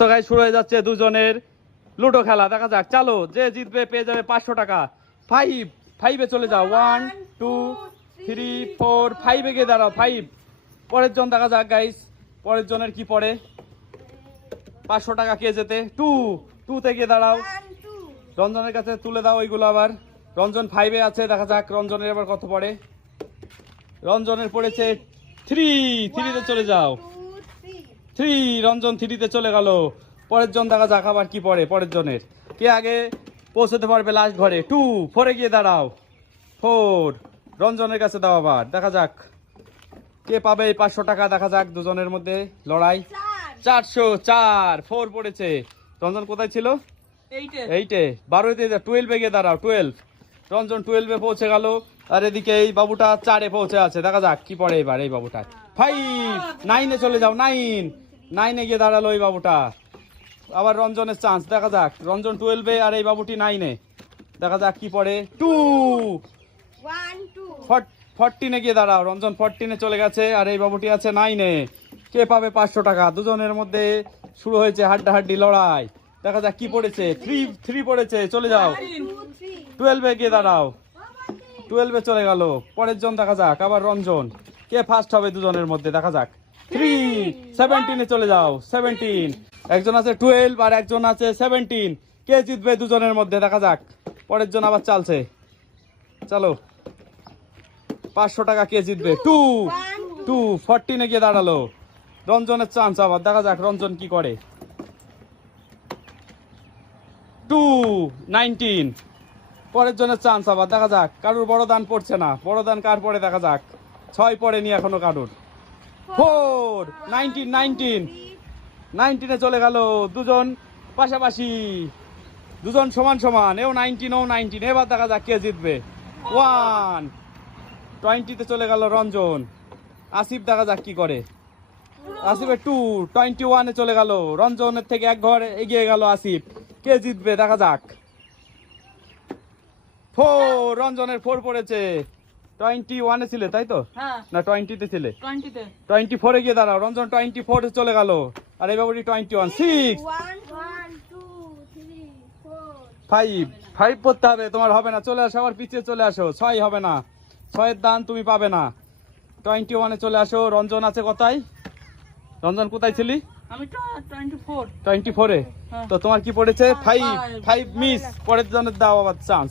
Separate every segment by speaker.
Speaker 1: So শুরু হয়ে যাচ্ছে দুজনের লুডো খেলা। দেখা যাক, চলো, যে জিতবে পেয়ে যাবে পাঁচশো টাকা। ফাইভ ফাইভে চলে যাও। ওয়ান টু থ্রি ফোর ফাইভে গিয়ে দাঁড়াও ফাইভ পরের জন, দেখা যাক গাইস পরের জনের কি পড়ে। পাঁচশো টাকা কে যেতে। টু টুতে গিয়ে দাঁড়াও। রঞ্জনের কাছে তুলে দাও ওইগুলো আবার। রঞ্জন ফাইভে আছে, দেখা যাক, রঞ্জনের আবার কত পড়ে। রঞ্জনের পড়েছে থ্রি থ্রিতে চলে যাও। থ্রি রঞ্জন থ্রিতে চলে গেল। পরের জন দেখা যাক আবার কি পড়ে পরের জনের। কে আগে পৌঁছতে পারবে লাস্ট ঘরে? টু ফোরে গিয়ে দাঁড়াও। ফোর রঞ্জনের কাছে দাও আবার। দেখা যাক। কে পাবে এই পাঁচশো টাকা? দেখা যাক দুজনের মধ্যে। লড়াই। চারশো চার ফোর পড়েছে। রঞ্জন কোথায় ছিল? এইটে বারোতে টুয়েলভে গিয়ে দাঁড়াও টুয়েলভ রঞ্জন টুয়েলভে পৌঁছে গেল। আর এদিকে এই বাবুটা চারে পৌঁছে আছে। দেখা যাক কি পড়ে এবার এই বাবুটা। ফাইভ নাইনে চলে যাও নাইন নাইনে গিয়ে দাঁড়াল এই বাবুটা? আবার রঞ্জনের চান্স দেখা যাক। রঞ্জন টুয়েলভে আর এই বাবুটি নাইনে দেখা যাক কি পড়ে। টু ফরটিনে গিয়ে দাঁড়াও। রঞ্জন ফরটিনে চলে গেছে আর এই বাবুটি আছে নাইনে কে পাবে পাঁচশো টাকা? দুজনের মধ্যে শুরু হয়েছে হাড্ডাহাড্ডি লড়াই। দেখা যাক কি পড়েছে। থ্রি থ্রি পড়েছে। চলে যাও। টুয়েলভে গিয়ে দাঁড়াও। টুয়েলভে চলে গেল। পরের জন দেখা যাক। আবার রঞ্জন। কে ফার্স্ট হবে দুজনের মধ্যে? দেখা যাক। থ্রি সেভেন্টিনে চলে যাও সেভেন্টিন একজন আছে টুয়েলভ আর একজন আছে সেভেন্টিন কে জিতবে দুজনের মধ্যে? দেখা যাক। পরের জন আবার চালছে। চলো। পাঁচশো টাকা কে জিতবে? টু টু ফোরটিনে গিয়ে দাঁড়াল। রঞ্জনের চান্স আবার। দেখা যাক রঞ্জন কি করে। টু নাইনটিন পরের জন্য চান্স আবার। দেখা যাক। কারুর বড় দান পড়ছে না। বড় দান কার পরে দেখা যাক। ছয় পড়েনি এখনও কারুর। ফোর নাইনটিন নাইনটিন নাইনটিনে চলে গেল দুজন পাশাপাশি। দুজন সমান সমান। এও নাইনটিন ও নাইনটিন এবার দেখা যাক কে জিতবে। ওয়ান টোয়েন্টিতে চলে গেল রঞ্জন। আসিফ দেখা যাক কি করে। আসিফের টু টোয়েন্টি ওয়ানে চলে গেল। রঞ্জনের থেকে এক ঘর এগিয়ে গেল আসিফ। কে জিতবে দেখা যাক। ফোর রঞ্জনের ফোর পড়েছে। টোয়েন্টি ওয়ানে ছিলে তাই তো?
Speaker 2: হ্যাঁ।
Speaker 1: না টোয়েন্টিতে ছিলে? টোয়েন্টি ফোরে গিয়ে দাঁড়াও রঞ্জন টোয়েন্টি ফোরে চলে গেল। আর এই বাবুটি twenty one six five five পড়তে হবে তোমার হবে না। চলে আসো আবার পিছিয়ে চলে আসো। ছয় হবে না। ছয়ের দান তুমি পাবে না। টোয়েন্টি ওয়ানে চলে আসো। রঞ্জন আছে কোথায়? রঞ্জন কোথায় ছিলি?
Speaker 2: আমি টোয়েন্টি ফোর। হ্যাঁ।
Speaker 1: তো তোমার কি পড়েছে? ফাইভ. ফাইভ মিস পরের জনের দাও আবার চান্স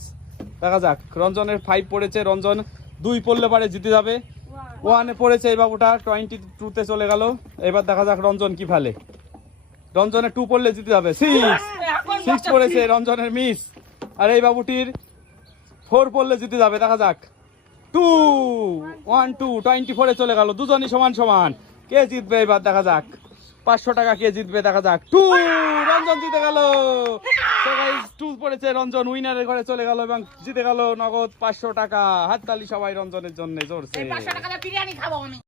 Speaker 1: দেখা যাক রঞ্জনের ফাইভ পড়েছে। রঞ্জন দুই পড়লে পারে জিতে যাবে। ওয়ানে পড়েছে এই বাবুটা টোয়েন্টি টুতে চলে গেল। এবার দেখা যাক রঞ্জন কি ফেলে। রঞ্জনের টু পড়লে জিতে যাবে। সিক্স সিক্স পড়েছে রঞ্জনের মিস আর এই বাবুটির ফোর পড়লে জিতে যাবে, দেখা যাক। টু ওয়ান টু টোয়েন্টি ফোরে চলে গেল। দুজনই সমান সমান। কে জিতবে এবার, দেখা যাক। পাঁচশো টাকা কে জিতবে, দেখা যাক। টু রঞ্জন জিতে গেল। ঘরে চলে গেল এবং জিতে গেল নগদ পাঁচশো টাকা। হাততালি সবাই রঞ্জনের জন্য জোরছে
Speaker 2: বিরিয়ানি খাব আমি।